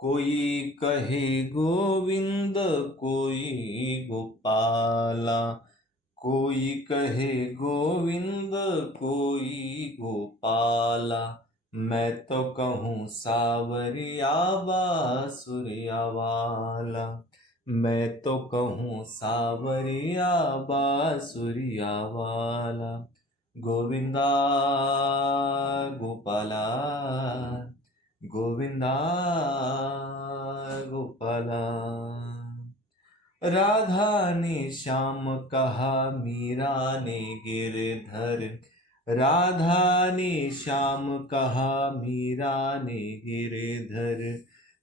कोई कहे गोविंद कोई गोपाला, कोई कहे गोविंद कोई गोपाला, मैं तो कहूँ सावरिया बासुरिया वाला, मैं तो कहूँ सावरिया बासुरिया वाला। गोविंदा गोपाला, गोविंदा गोपाला। राधा ने श्याम कहा, मीरा ने गिरधर, राधा ने श्याम कहा, मीरा ने गिरधर,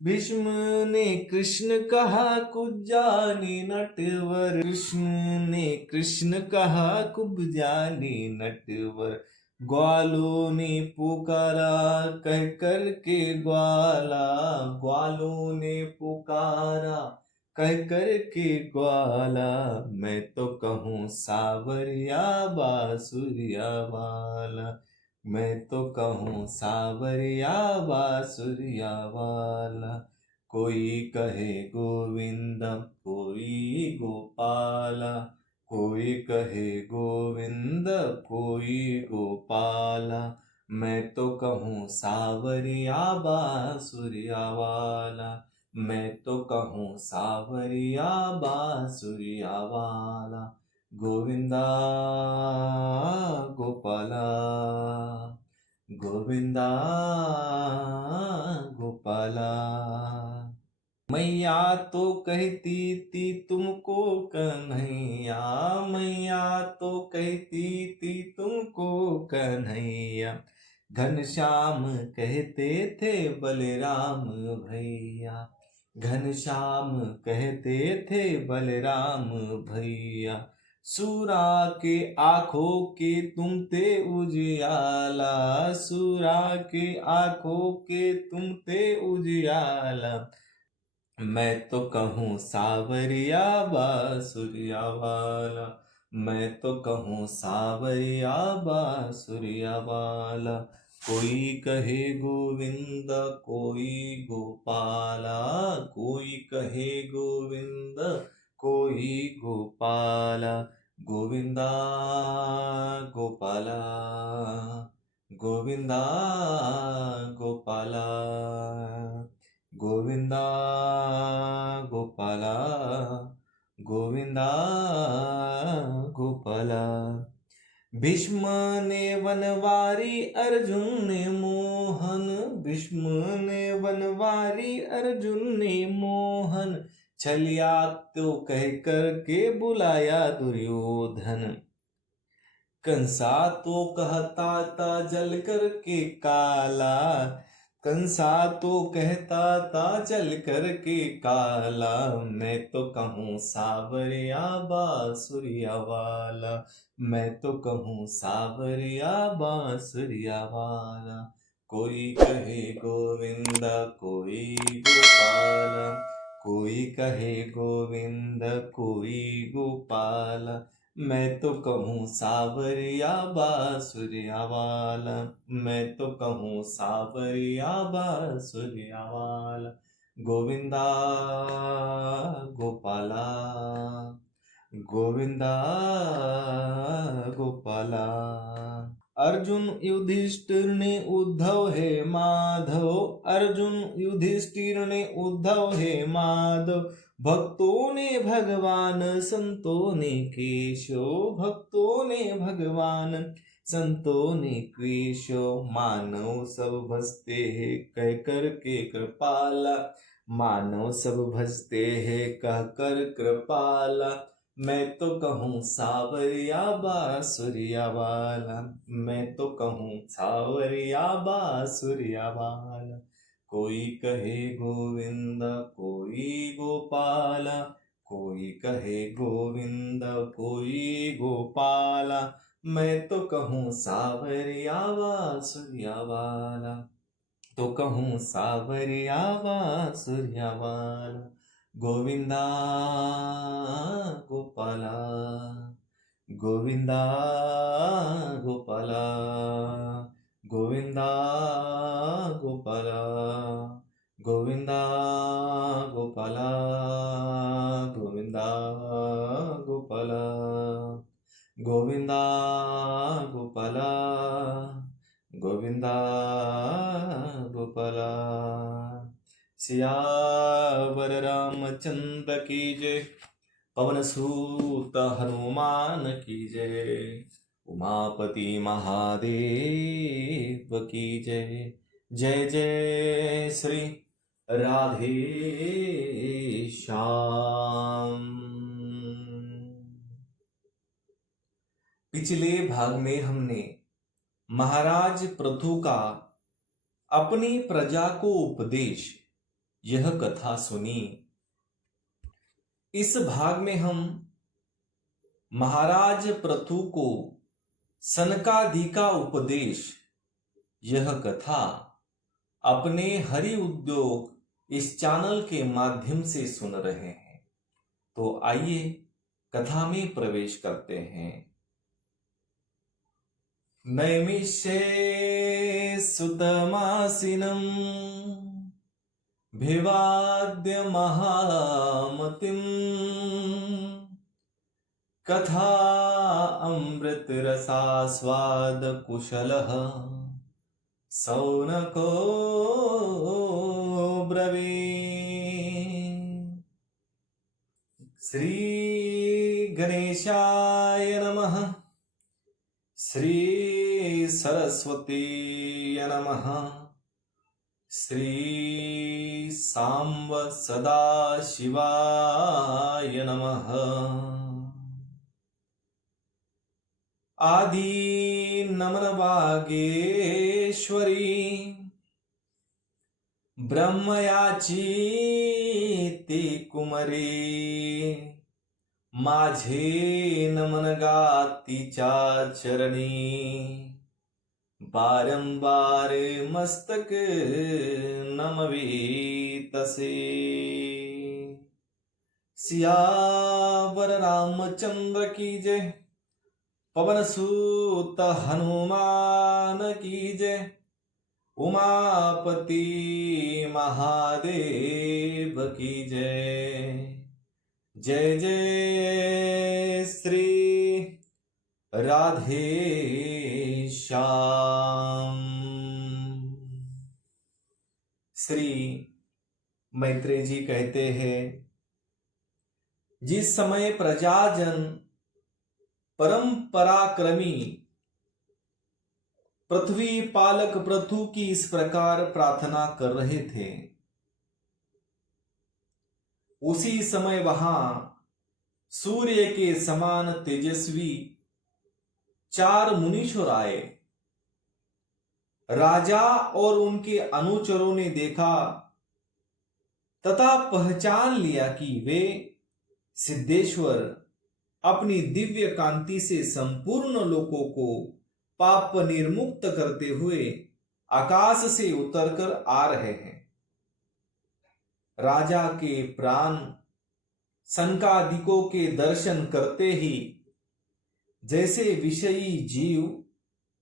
भीष्म ने कृष्ण कहा, कुब्जा ने नटवर, कृष्ण ने कृष्ण कहा, कुब्जा ने नटवर, ग्वालों ने पुकारा कह कर के ग्वाला, ग्वालों ने पुकारा कह कर के ग्वाला, मैं तो कहूँ सावरिया बासुरिया वाला, मैं तो कहूँ सावरिया बासुरिया वाला। कोई कहे गोविंद कोई गोपाला, कोई कहे गोविंद कोई गोपाला, मैं तो कहूँ सावरिया बासुरिया वाला, मैं तो कहूँ सावरिया बासुरिया वाला। गोविंदा गोपाला, गोविंदा गोपाला। मैया तो कहती थी तुमको कन्हैया, मैया तो कहती थी तुमको कन्हैया, घनश्याम कहते थे बलराम भैया, घनश्याम कहते थे बलराम भैया, सूरा के आंखों के तुम थे उजियाला, सूरा के आंखों के तुम थे उजियाला, मैं तो कहूँ सावरिया बासुरिया वाला, मैं तो कहूँ सावरिया बासुरिया वाला। कोई कहे गोविंद कोई गोपाला, कोई कहे गोविंद कोई गोपाला, गोविंदा गोपाला, गोविंदा गोपाला, गोविंदा गोपाला, गोविंदा गोपाला। भीष्म ने वनवारी अर्जुन ने मोहन, भीष्म ने वनवारी अर्जुन ने मोहन, छलिया तो कह कर के बुलाया दुर्योधन, कंसा तो कहता था जल कर के काला, कंसा तो कहता था चल कर के काला, मैं तो कहूँ सावरिया बासुरिया वाला, मैं तो कहूँ सावरिया बासुरिया वाला। कोई कहे गोविंद कोई गोपाला, कोई कहे गोविंद कोई गोपाला, मैं तो कहूँ सावरिया बासुरिया वाला, मैं तो कहूँ सावरिया बासुरिया वाला। गोविंदा गोपाला, गोविंदा गोपाला। अर्जुन युधिष्ठिर ने उद्धव है माधव, अर्जुन युधिष्ठिर ने उद्धव है माधव, भक्तों ने भगवान संतों ने केशव, भक्तों ने भगवान संतों ने केशव, मानव सब भजते हैं कह कर के कृपाला, मानव सब भजते हैं कह कर कृपाला, मैं तो कहूँ सावरिया बासुरिया वाला, मैं तो कहूँ सावरिया बासुरिया वाला। कोई कहे गोविंद कोई गोपाला, कोई कहे गोविंद कोई गोपाला, मैं तो कहूँ सावरिया बासुरिया वाला, तो कहूँ सावरिया बासुरिया वाला। गोविंदा गोपाला, गोविंदा गोपाला, गोविंदा गोपाला गोविंदा गोपाला गोविंदा गोपाला गोविंदा गोपाला गोविंदा गोपाला। सियावर रामचंद्र की जय, पवन सूत हनुमान की जय, उमापति महादेव की जय। जय जय श्री राधे श्याम। पिछले भाग में हमने महाराज पृथु का अपनी प्रजा को उपदेश यह कथा सुनी। इस भाग में हम महाराज पृथु को सनकादि का उपदेश यह कथा अपने हरि उद्योग इस चैनल के माध्यम से सुन रहे हैं। तो आइए कथा में प्रवेश करते हैं। नैमिषे सुतमासिनं भिवाद्य महामतिं कथा अमृत रसास्वाद कुशलः सौनको ब्रवीत्। श्री गणेशाय नमः, श्री सरस्वतीय नमः, श्री सांब सदाशिवाय नमः। आदि नमन वागेश्वरी ब्रह्मयाचीति कुमरी माझे नमन गातीच्या चरणी बारंबार मस्तक नमवी तसे। सियावर रामचंद्र की जय, पवन सूत हनुमान की जय, उमापति महादेव की जय। जय जय श्री राधे श्याम। श्री मैत्रेय जी कहते हैं, जिस समय प्रजाजन परम पराक्रमी पृथ्वी पालक पृथु की इस प्रकार प्रार्थना कर रहे थे, उसी समय वहां सूर्य के समान तेजस्वी 4 मुनीश्वर आए। राजा और उनके अनुचरों ने देखा तथा पहचान लिया कि वे सिद्धेश्वर अपनी दिव्य कांति से संपूर्ण लोकों को पाप निर्मुक्त करते हुए आकाश से उतरकर आ रहे हैं। राजा के प्राण सनकादिकों के दर्शन करते ही जैसे विषयी जीव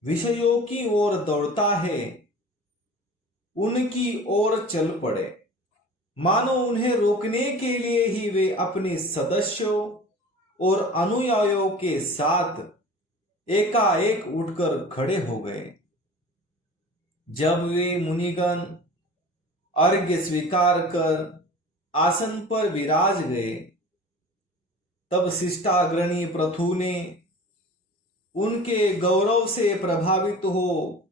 विषयों की ओर दौड़ता है, उनकी ओर चल पड़े, मानो उन्हें रोकने के लिए ही वे अपने सदस्यों और अनुयायियों के साथ एकाएक उठकर खड़े हो गए। जब वे मुनिगण अर्घ्य स्वीकार कर आसन पर विराज गए, तब शिष्टाग्रणी पृथु ने उनके गौरव से प्रभावित हो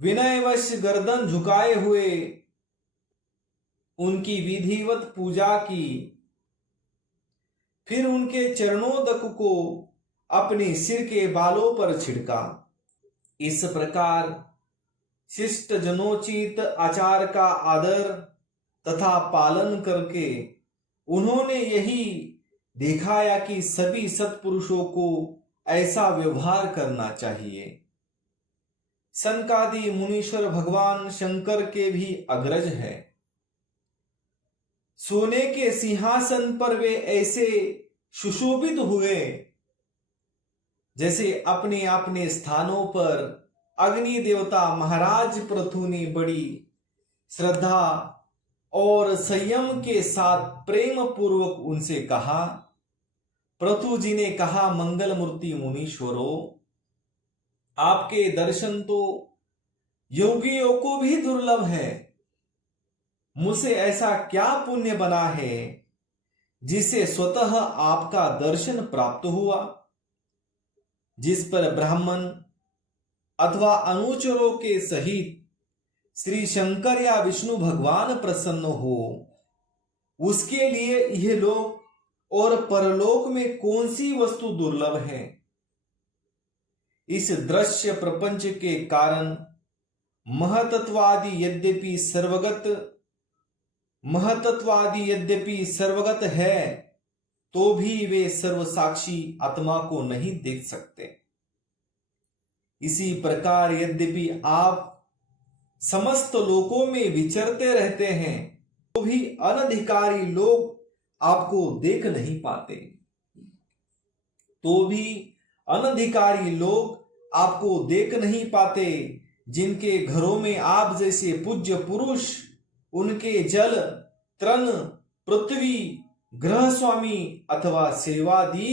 विनयवश गर्दन झुकाए हुए उनकी विधिवत पूजा की। फिर उनके चरणोदक को अपने सिर के बालों पर छिड़का। इस प्रकार शिष्ट जनोचित आचार का आदर तथा पालन करके उन्होंने यही दिखाया कि सभी सत्पुरुषों को ऐसा व्यवहार करना चाहिए। सनकादि मुनीश्वर भगवान शंकर के भी अग्रज है। सोने के सिंहासन पर वे ऐसे सुशोभित हुए जैसे अपने अपने स्थानों पर अग्नि देवता महाराज पृथु ने बड़ी श्रद्धा और संयम के साथ प्रेम पूर्वक उनसे कहा। पृथु जी ने कहा, मंगल मूर्ति मुनीश्वरों, आपके दर्शन तो योगियों को भी दुर्लभ है। मुझसे ऐसा क्या पुण्य बना है जिससे स्वतः आपका दर्शन प्राप्त हुआ, जिस पर ब्राह्मण अथवा अनुचरों के सहित श्री शंकर या विष्णु भगवान प्रसन्न हो, उसके लिए यह लोक और परलोक में कौन सी वस्तु दुर्लभ है। इस दृश्य प्रपंच के कारण महतत्वादि यद्यपि सर्वगत है, तो भी वे सर्वसाक्षी आत्मा को नहीं देख सकते। इसी प्रकार यद्यपि आप समस्त लोकों में विचरते रहते हैं, तो भी अनधिकारी लोग आपको देख नहीं पाते। जिनके घरों में आप जैसे पूज्य पुरुष उनके जल, तृण, पृथ्वी, ग्रह स्वामी अथवा सेवादि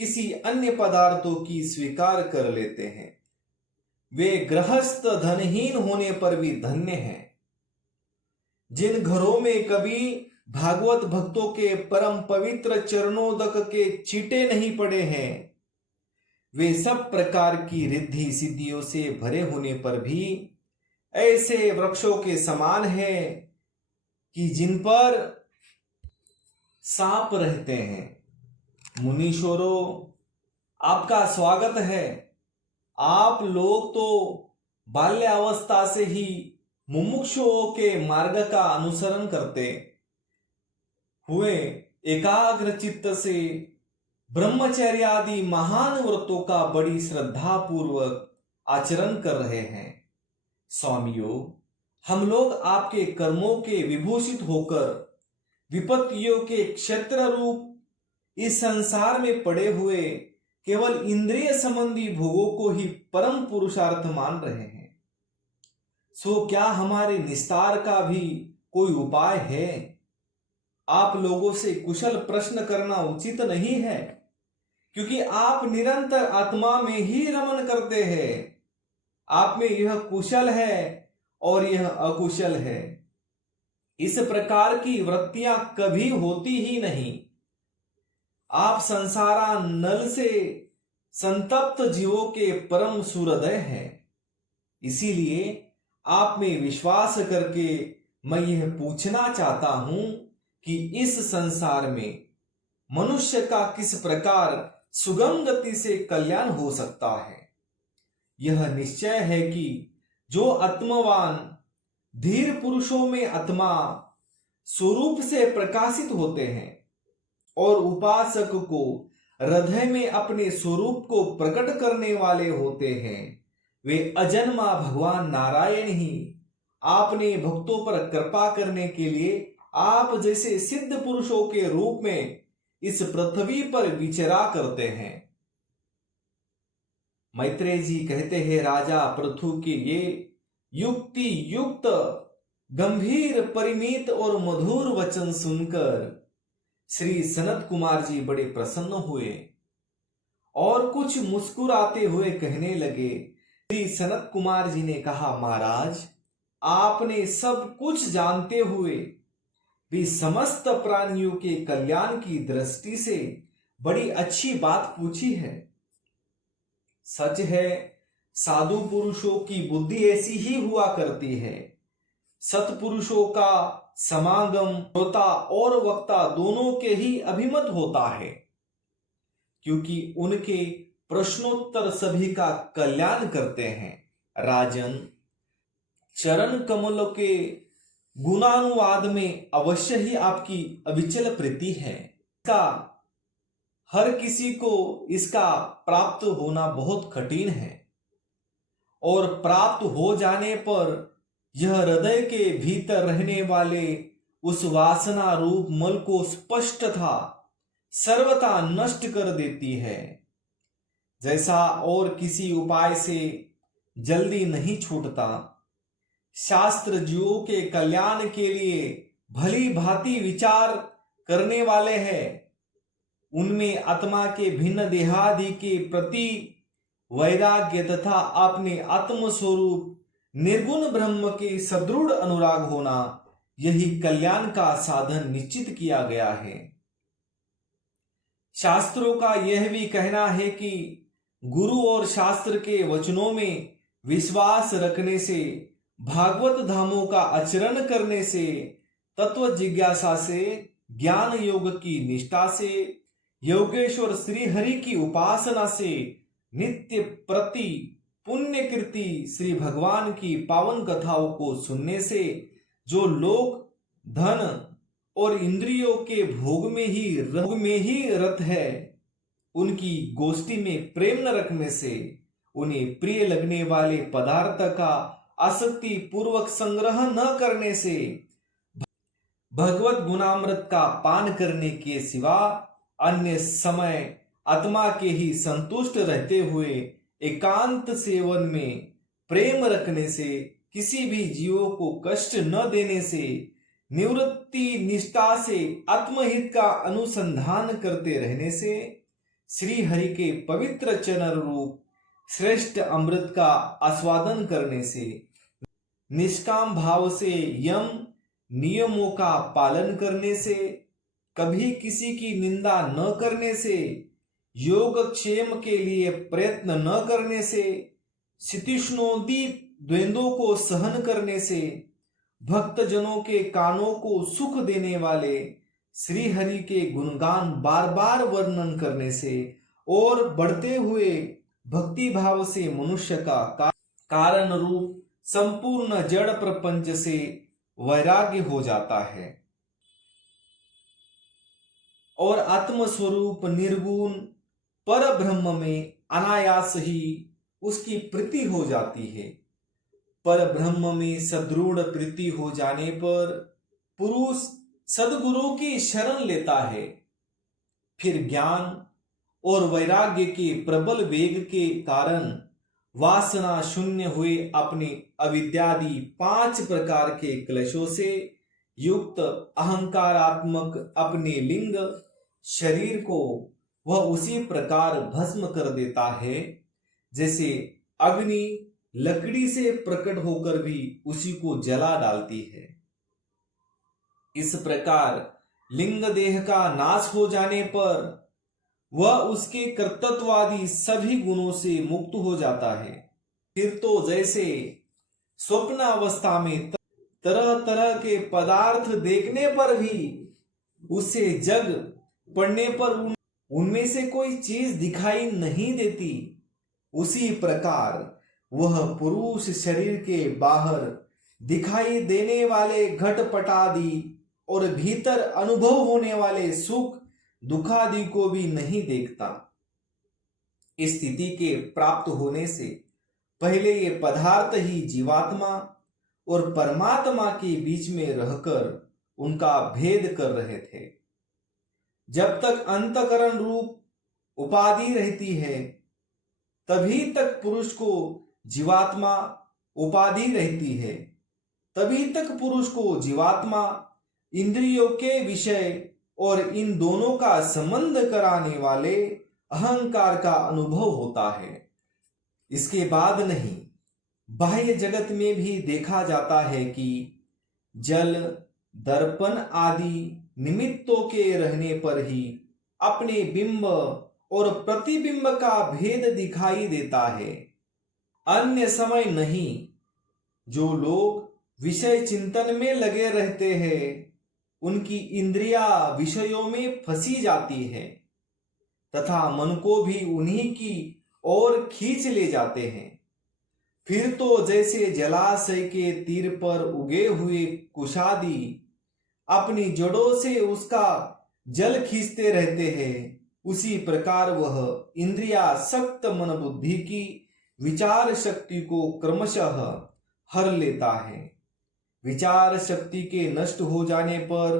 किसी अन्य पदार्थों की स्वीकार कर लेते हैं, वे गृहस्थ धनहीन होने पर भी धन्य हैं। जिन घरों में कभी भागवत भक्तों के परम पवित्र चरणोदक के छींटे नहीं पड़े हैं, वे सब प्रकार की रिद्धि सिद्धियों से भरे होने पर भी ऐसे वृक्षों के समान है कि जिन पर सांप रहते हैं। मुनीश्वरों, आपका स्वागत है। आप लोग तो बाल्यावस्था से ही मुमुक्षुओं के मार्ग का अनुसरण करते हुए एकाग्र चित्त से ब्रह्मचर्य आदि महान व्रतों का बड़ी श्रद्धा पूर्वक आचरण कर रहे हैं। स्वामियों, हम लोग आपके कर्मों के विभूषित होकर विपत्तियों के क्षेत्र रूप इस संसार में पड़े हुए केवल इंद्रिय संबंधी भोगों को ही परम पुरुषार्थ मान रहे हैं। सो क्या हमारे निस्तार का भी कोई उपाय है? आप लोगों से कुशल प्रश्न करना उचित नहीं है, क्योंकि आप निरंतर आत्मा में ही रमन करते हैं। आप में यह कुशल है और यह अकुशल है। इस प्रकार की वृत्तियां कभी होती ही नहीं। आप संसारा नल से संतप्त जीवों के परम सूर्योदय हैं। इसीलिए आप में विश्वास करके मैं यह पूछना चाहता हूं कि इस संसार में मनुष्य का किस प्रकार सुगम गति से कल्याण हो सकता है। यह निश्चय है कि जो आत्मवान धीर पुरुषों में आत्मा स्वरूप से प्रकाशित होते हैं और उपासक को हृदय में अपने स्वरूप को प्रकट करने वाले होते हैं, वे अजन्मा भगवान नारायण ही आपने भक्तों पर कृपा करने के लिए आप जैसे सिद्ध पुरुषों के रूप में इस पृथ्वी पर विचरा करते हैं। मैत्रेय जी कहते हैं, राजा पृथु के ये युक्ति युक्त गंभीर परिमित और मधुर वचन सुनकर श्री सनत कुमार जी बड़े प्रसन्न हुए और कुछ मुस्कुराते हुए कहने लगे। श्री सनत कुमार जी ने कहा, महाराज, आपने सब कुछ जानते हुए भी समस्त प्राणियों के कल्याण की दृष्टि से बड़ी अच्छी बात पूछी है। सच है, साधु पुरुषों की बुद्धि ऐसी ही हुआ करती है। सत्पुरुषों का समागम श्रोता और वक्ता दोनों के ही अभिमत होता है, क्योंकि उनके प्रश्नोत्तर सभी का कल्याण करते हैं। राजन, चरण कमलों के गुणानुवाद में अवश्य ही आपकी अविचल प्रीति है। हर किसी को इसका प्राप्त होना बहुत कठिन है, और प्राप्त हो जाने पर यह हृदय के भीतर रहने वाले उस वासना रूप मल को स्पष्ट था सर्वथा नष्ट कर देती है। जैसा और किसी उपाय से जल्दी नहीं छूटता, शास्त्र जीवों के कल्याण के लिए भली भांति विचार करने वाले हैं। उनमें आत्मा के भिन्न देहादि के प्रति वैराग्य तथा अपने आत्म स्वरूप निर्गुण ब्रह्म के सदृढ़ अनुराग होना, यही कल्याण का साधन निश्चित किया गया है। शास्त्रों का यह भी कहना है कि गुरु और शास्त्र के वचनों में विश्वास रखने से, भागवत धामों का आचरण करने से, तत्व जिज्ञासा से, ज्ञान योग की निष्ठा से, योगेश्वर श्री हरि की उपासना से, नित्य प्रति पुण्य कृति श्री भगवान की पावन कथाओं को सुनने से, जो लोग धन और इंद्रियों के भोग में ही रत है, उनकी गोष्ठी में प्रेम न रखने से, उन्हें प्रिय लगने वाले पदार्थ का आसक्ति पूर्वक संग्रह न करने से, भगवत गुणामृत का पान करने के सिवा अन्य समय आत्मा के ही संतुष्ट रहते हुए एकांत सेवन में प्रेम रखने से, किसी भी जीवों को कष्ट न देने से, निवृत्ति निष्ठा से आत्महित का अनुसंधान करते रहने से, श्री हरि के पवित्र चरण रूप श्रेष्ठ अमृत का आस्वादन करने से, निष्काम भाव से यम नियमों का पालन करने से, कभी किसी की निंदा न करने से, योगक्षेम के लिए प्रयत्न न करने से, शीतुष्णोदी द्वंद्वों को सहन करने से, भक्त जनों के कानों को सुख देने वाले श्री हरि के गुणगान बार बार वर्णन करने से और बढ़ते हुए भक्ति भाव से मनुष्य का कारण रूप संपूर्ण जड़ प्रपंच से वैराग्य हो जाता है और आत्म स्वरूप निर्गुण पर ब्रह्म में अनायास ही उसकी प्रीति हो जाती है। पर ब्रह्म में सदृढ़ प्रीति हो जाने पर पुरुष सदगुरु की शरण लेता है। फिर ज्ञान और वैराग्य के प्रबल वेग के कारण वासना शून्य हुए अपने अविद्यादि 5 प्रकार के क्लेशों से युक्त अहंकारात्मक अपने लिंग शरीर को वह उसी प्रकार भस्म कर देता है जैसे अग्नि लकड़ी से प्रकट होकर भी उसी को जला डालती है। इस प्रकार लिंग देह का नाश हो जाने पर वह उसके कर्तृत्वादि सभी गुणों से मुक्त हो जाता है। फिर तो जैसे स्वप्न अवस्था में तरह तरह के पदार्थ देखने पर भी उसे जग पड़ने पर उनमें से कोई चीज दिखाई नहीं देती, उसी प्रकार वह पुरुष शरीर के बाहर दिखाई देने वाले घटपटादि और भीतर अनुभव होने वाले सुख दुखादि को भी नहीं देखता। इस स्थिति के प्राप्त होने से पहले ये पदार्थ ही जीवात्मा और परमात्मा के बीच में रहकर उनका भेद कर रहे थे। जब तक अंतकरण रूप उपाधि रहती है तभी तक पुरुष को जीवात्मा उपाधि रहती है, तभी तक पुरुष को जीवात्मा इंद्रियों के विषय और इन दोनों का संबंध कराने वाले अहंकार का अनुभव होता है। इसके बाद नहीं, बाह्य जगत में भी देखा जाता है कि जल दर्पण आदि निमित्तों के रहने पर ही अपने बिंब और प्रतिबिंब का भेद दिखाई देता है, अन्य समय नहीं। जो लोग विषय चिंतन में लगे रहते हैं उनकी इंद्रियां विषयों में फंसी जाती है तथा मन को भी उन्हीं की ओर खींच ले जाते हैं। फिर तो जैसे जलाशय के तीर पर उगे हुए कुशादी अपनी जड़ों से उसका जल खींचते रहते हैं, उसी प्रकार वह इंद्रियासक्त मन बुद्धि की विचार शक्ति को क्रमशः हर लेता है। विचार शक्ति के नष्ट हो जाने पर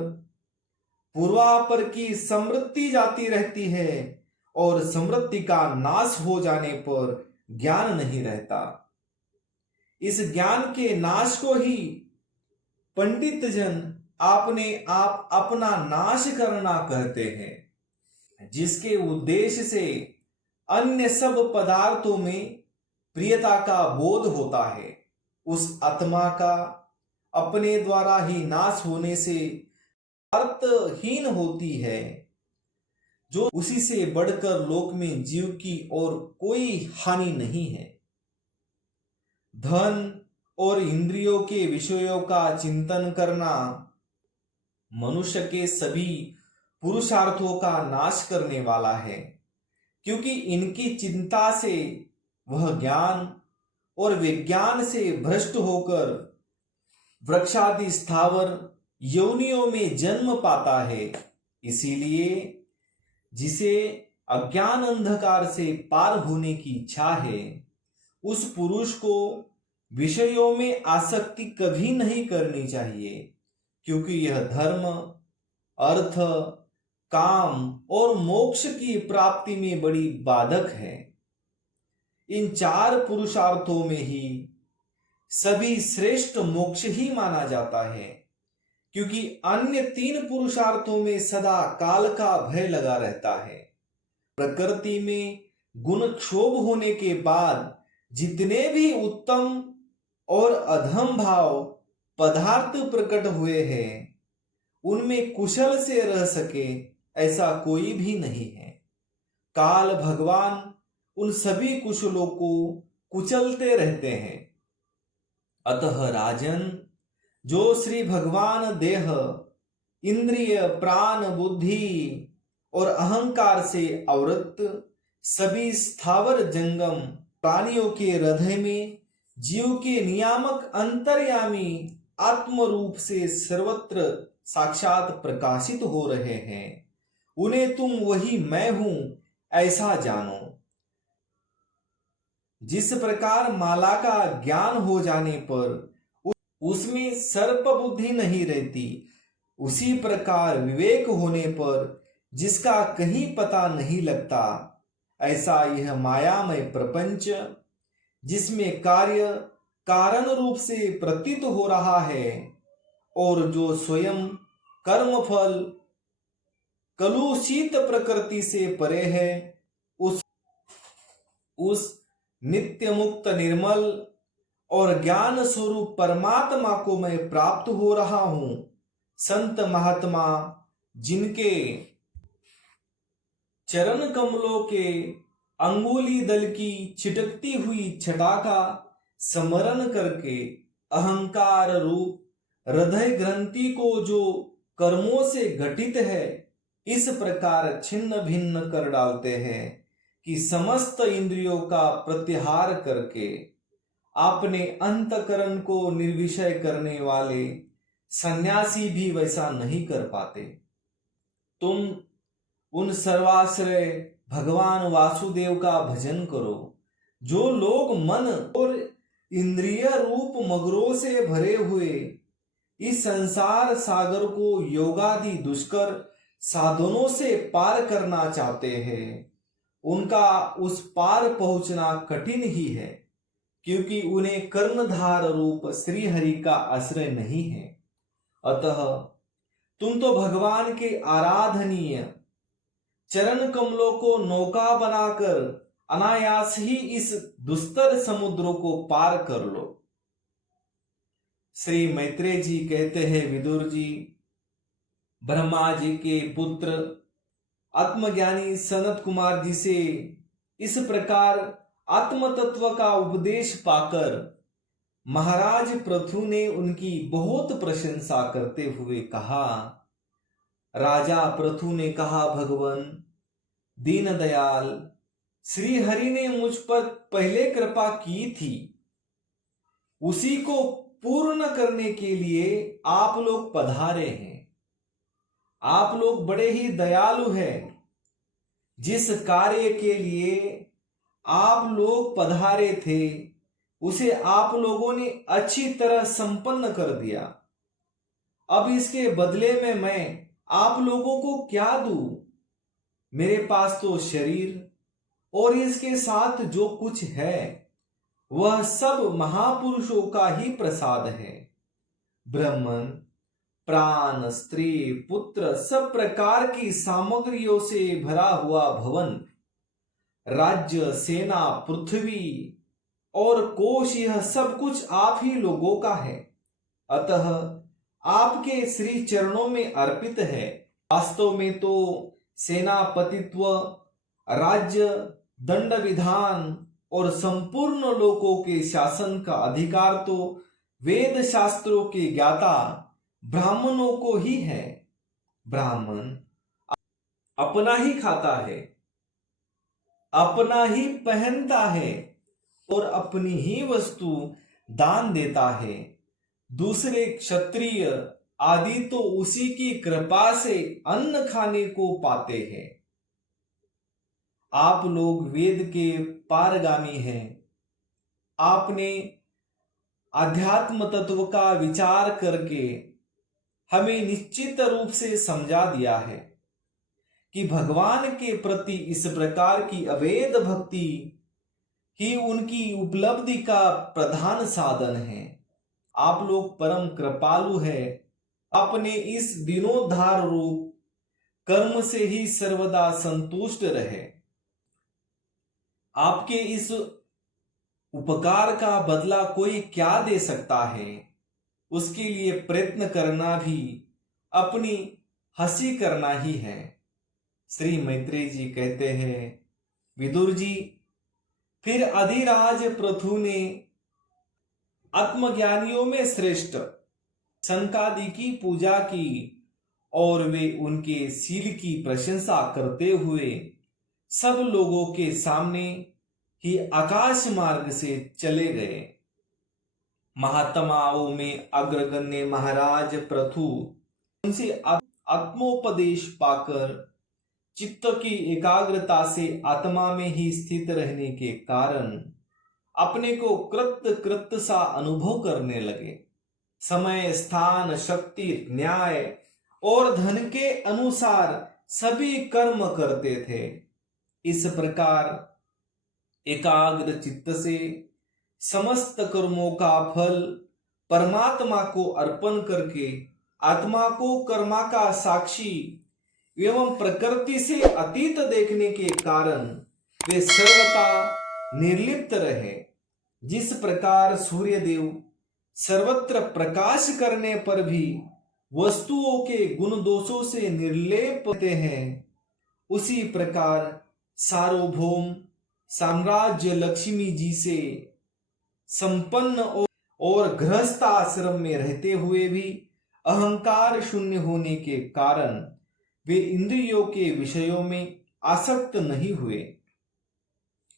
पूर्वापर की समृद्धि जाती रहती है और समृद्धि का नाश हो जाने पर ज्ञान नहीं रहता। इस ज्ञान के नाश को ही पंडित जन अपने आप अपना नाश करना कहते हैं, जिसके उद्देश्य से अन्य सब पदार्थों में प्रियता का बोध होता है। उस आत्मा का अपने द्वारा ही नाश होने से अर्थहीन होती है, जो उसी से बढ़कर लोक में जीव की और कोई हानि नहीं है। धन और इंद्रियों के विषयों का चिंतन करना मनुष्य के सभी पुरुषार्थों का नाश करने वाला है, क्योंकि इनकी चिंता से वह ज्ञान और विज्ञान से भ्रष्ट होकर वृक्षादि स्थावर योनियों में जन्म पाता है। इसीलिए जिसे अज्ञान अंधकार से पार होने की इच्छा है, उस पुरुष को विषयों में आसक्ति कभी नहीं करनी चाहिए, क्योंकि यह धर्म, अर्थ, काम और मोक्ष की प्राप्ति में बड़ी बाधक है। इन चार पुरुषार्थों में ही सभी श्रेष्ठ मोक्ष ही माना जाता है, क्योंकि अन्य तीन पुरुषार्थों में सदा काल का भय लगा रहता है। प्रकृति में गुण क्षोभ होने के बाद जितने भी उत्तम और अधम भाव पदार्थ प्रकट हुए हैं, उनमें कुशल से रह सके ऐसा कोई भी नहीं है। काल भगवान उन सभी कुशलों को कुचलते रहते हैं। अतः राजन, जो श्री भगवान देह, इंद्रिय, प्राण, बुद्धि और अहंकार से आवृत सभी स्थावर जंगम प्राणियों के हृदय में जीव के नियामक अंतर्यामी आत्म रूप से सर्वत्र साक्षात प्रकाशित हो रहे हैं, उन्हें तुम वही मैं हूं ऐसा जानो। जिस प्रकार माला का ज्ञान हो जाने पर उसमें सर्प बुद्धि नहीं रहती, उसी प्रकार विवेक होने पर जिसका कहीं पता नहीं लगता, ऐसा यह मायामय प्रपंच, जिसमें कार्य कारण रूप से प्रतीत हो रहा है और जो स्वयं कर्मफल कलुषित प्रकृति से परे है, उस नित्य मुक्त निर्मल और ज्ञान स्वरूप परमात्मा को मैं प्राप्त हो रहा हूं। संत महात्मा जिनके चरण कमलों के अंगुली दल की छिटकती हुई छटा का स्मरण करके अहंकार रूप हृदय ग्रंथि को जो कर्मों से घटित है, इस प्रकार छिन्न भिन्न कर डालते हैं कि समस्त इंद्रियों का प्रत्याहार करके अपने अंतकरण को निर्विषय करने वाले सन्यासी भी वैसा नहीं कर पाते। तुम उन सर्वाश्रय भगवान वासुदेव का भजन करो, जो लोग मन और इंद्रिय रूप मगरों से भरे हुए इस संसार सागर को योगादि दुष्कर साधनों से पार करना चाहते हैं। उनका उस पार पहुंचना कठिन ही है, क्योंकि उन्हें कर्णधार रूप श्री हरि का आश्रय नहीं है। अतः तुम तो भगवान के आराधनीय चरण कमलों को नौका बनाकर अनायास ही इस दुस्तर समुद्रों को पार कर लो। श्री मैत्रेय जी कहते हैं, विदुर जी, ब्रह्मा जी के पुत्र आत्मज्ञानी सनत कुमार जी से इस प्रकार आत्म तत्व का उपदेश पाकर महाराज पृथु ने उनकी बहुत प्रशंसा करते हुए कहा। राजा पृथु ने कहा, भगवान दीन दयाल, श्री हरि ने मुझ पर पहले कृपा की थी, उसी को पूर्ण करने के लिए आप लोग पधारे हैं। आप लोग बड़े ही दयालु हैं। जिस कार्य के लिए आप लोग पधारे थे, उसे आप लोगों ने अच्छी तरह संपन्न कर दिया। अब इसके बदले में मैं आप लोगों को क्या दूं? मेरे पास तो शरीर और इसके साथ जो कुछ है वह सब महापुरुषों का ही प्रसाद है। ब्राह्मण, प्राण, स्त्री, पुत्र, सब प्रकार की सामग्रियों से भरा हुआ भवन, राज्य, सेना, पृथ्वी और कोश, यह सब कुछ आप ही लोगों का है। अतः आपके श्री चरणों में अर्पित है। वास्तव में तो सेनापतित्व, राज्य, दंड विधान और संपूर्ण लोकों के शासन का अधिकार तो वेद शास्त्रों के ज्ञाता ब्राह्मणों को ही है। ब्राह्मण अपना ही खाता है, अपना ही पहनता है और अपनी ही वस्तु दान देता है। दूसरे क्षत्रिय आदि तो उसी की कृपा से अन्न खाने को पाते हैं। आप लोग वेद के पारगामी हैं। आपने अध्यात्म तत्व का विचार करके हमें निश्चित रूप से समझा दिया है कि भगवान के प्रति इस प्रकार की अभेद भक्ति ही उनकी उपलब्धि का प्रधान साधन है। आप लोग परम कृपालु है। अपने इस दीनोद्धार रूप कर्म से ही सर्वदा संतुष्ट रहे। आपके इस उपकार का बदला कोई क्या दे सकता है? उसके लिए प्रयत्न करना भी अपनी हंसी करना ही है। श्री मैत्रेय जी कहते हैं, विदुर जी, फिर अधिराज पृथु ने आत्मज्ञानियों में श्रेष्ठ सनकादि की पूजा की और वे उनके शील की प्रशंसा करते हुए सब लोगों के सामने ही आकाश मार्ग से चले गए। महात्माओं में अग्रगण्य महाराज पृथु उनसे आत्मोपदेश पाकर चित्त की एकाग्रता से आत्मा में ही स्थित रहने के कारण अपने को कृत सा अनुभव करने लगे। समय, स्थान, शक्ति, न्याय और धन के अनुसार सभी कर्म करते थे। इस प्रकार एकाग्र चित्त से समस्त कर्मों का फल परमात्मा को अर्पण करके आत्मा को कर्मा का साक्षी एवं प्रकृति से अतीत देखने के कारण वे सर्वथा निर्लिप्त रहे। जिस प्रकार सूर्य देव सर्वत्र प्रकाश करने पर भी वस्तुओं के गुण दोषों से निर्लेप होते हैं, उसी प्रकार सार्वभौम साम्राज्य लक्ष्मी जी से संपन्न और गृहस्थ आश्रम में रहते हुए भी अहंकार शून्य होने के कारण वे इंद्रियों के विषयों में आसक्त नहीं हुए।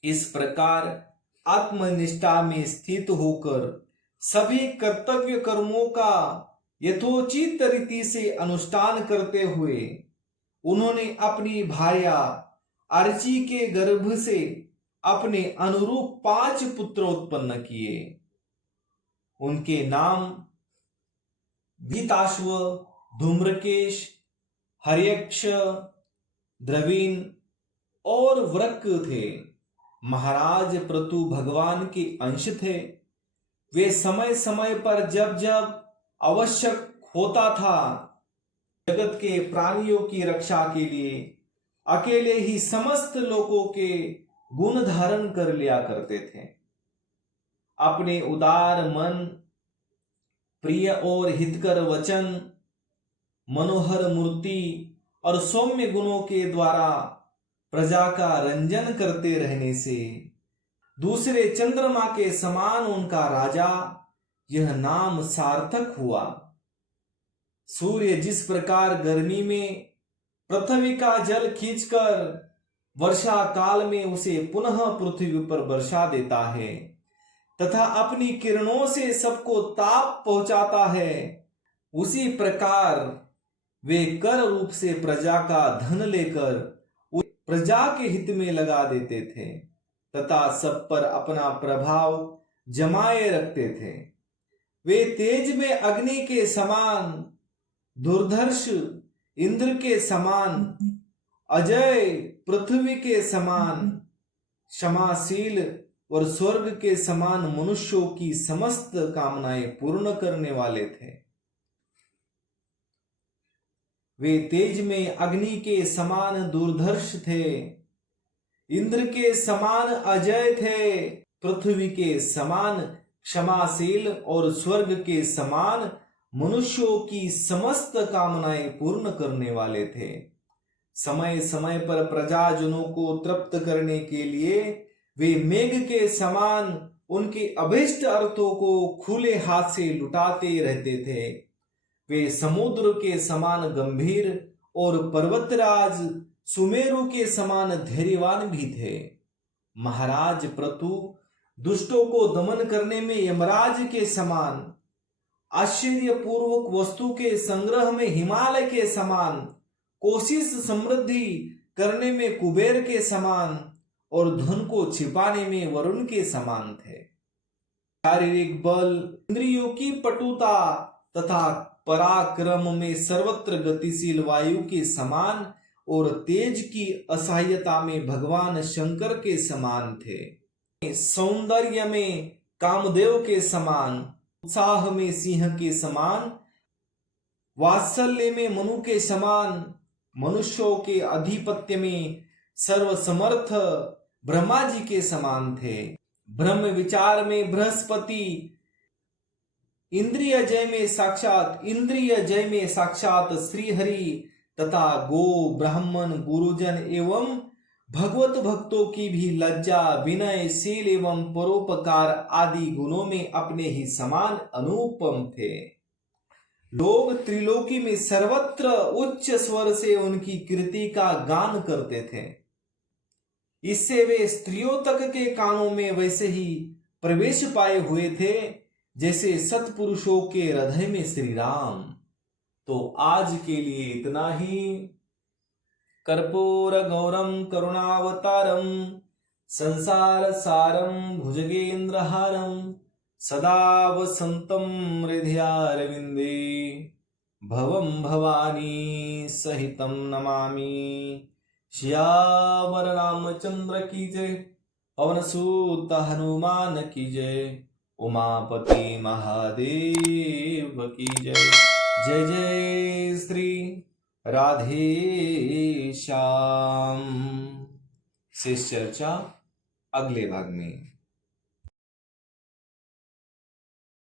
इस प्रकार आत्मनिष्ठा में स्थित होकर सभी कर्तव्य कर्मों का यथोचित रीति से अनुष्ठान करते हुए उन्होंने अपनी भार्या अर्ची के गर्भ से अपने अनुरूप 5 पुत्र उत्पन्न किए। उनके नाम भीताश्व, धूम्रकेश, हर्यक्ष, द्रविण और वृक थे। महाराज पृथु भगवान के अंश थे। वे समय समय पर जब जब आवश्यक होता था जगत के प्राणियों की रक्षा के लिए अकेले ही समस्त लोगों के गुण धारण कर लिया करते थे। अपने उदार मन, प्रिय और हितकर वचन, मनोहर मूर्ति और सौम्य गुणों के द्वारा प्रजा का रंजन करते रहने से दूसरे चंद्रमा के समान उनका राजा यह नाम सार्थक हुआ। सूर्य जिस प्रकार गर्मी में पृथ्वी का जल खींचकर वर्षा काल में उसे पुनः पृथ्वी पर वर्षा देता है तथा अपनी किरणों से सबको ताप पहुंचाता है, उसी प्रकार वे कर रूप से प्रजा का धन लेकर प्रजा के हित में लगा देते थे तथा सब पर अपना प्रभाव जमाए रखते थे। वे तेज में अग्नि के समान, दुर्धर्ष इंद्र के समान, अजय पृथ्वी के समान, क्षमाशील और स्वर्ग के समान मनुष्यों की समस्त कामनाएं पूर्ण करने वाले थे। वे तेज में अग्नि के समान दुर्धर्ष थे, इंद्र के समान अजय थे, पृथ्वी के समान क्षमाशील और स्वर्ग के समान मनुष्यों की समस्त कामनाएं पूर्ण करने वाले थे। समय समय पर प्रजाजनों को तृप्त करने के लिए वे मेघ के समान उनके अभीष्ट अर्थों को खुले हाथ से लुटाते रहते थे। वे समुद्र के समान गंभीर और पर्वतराज सुमेरु के समान धैर्यवान भी थे। महाराज प्रतु दुष्टों को दमन करने में यमराज के समान, आश्चर्यपूर्वक वस्तु के संग्रह में हिमालय के समान, कोशिश समृद्धि करने में कुबेर के समान और धन को छिपाने में वरुण के समान थे। शारीरिक बल, इंद्रियों की पटुता तथा पराक्रम में सर्वत्र गतिशील वायु के समान और तेज की असहायता में भगवान शंकर के समान थे। सौंदर्य में कामदेव के समान, उत्साह में सिंह के समान, वात्सल्य में मनु के समान, मनुष्यों के अधिपत्य में सर्वसमर्थ ब्रह्मा जी के समान थे। ब्रह्म विचार में बृहस्पति, इंद्रिय जय में साक्षात श्रीहरि तथा गो ब्राह्मण गुरुजन एवं भगवत भक्तों की भी लज्जा, विनय, शील एवं परोपकार आदि गुणों में अपने ही समान अनुपम थे। लोग त्रिलोकी में सर्वत्र उच्च स्वर से उनकी कीर्ति का गान करते थे। इससे वे स्त्रियों तक के कानों में वैसे ही प्रवेश पाए हुए थे जैसे सत्पुरुषों के हृदय में श्री राम। तो आज के लिए इतना ही। कर्पूर गौरम करुणावतारम संसार सारम भुजगेन्द्रहारम सदा वसंतम हृदयारविंदे भवम भवानी सहितम नमामि। श्यावर रामचंद्र की जय, पवन सूत हनुमान की जय, उमापति महादेव की जय। जय जय श्री राधे श्याम। शेष चर्चा अगले भाग में।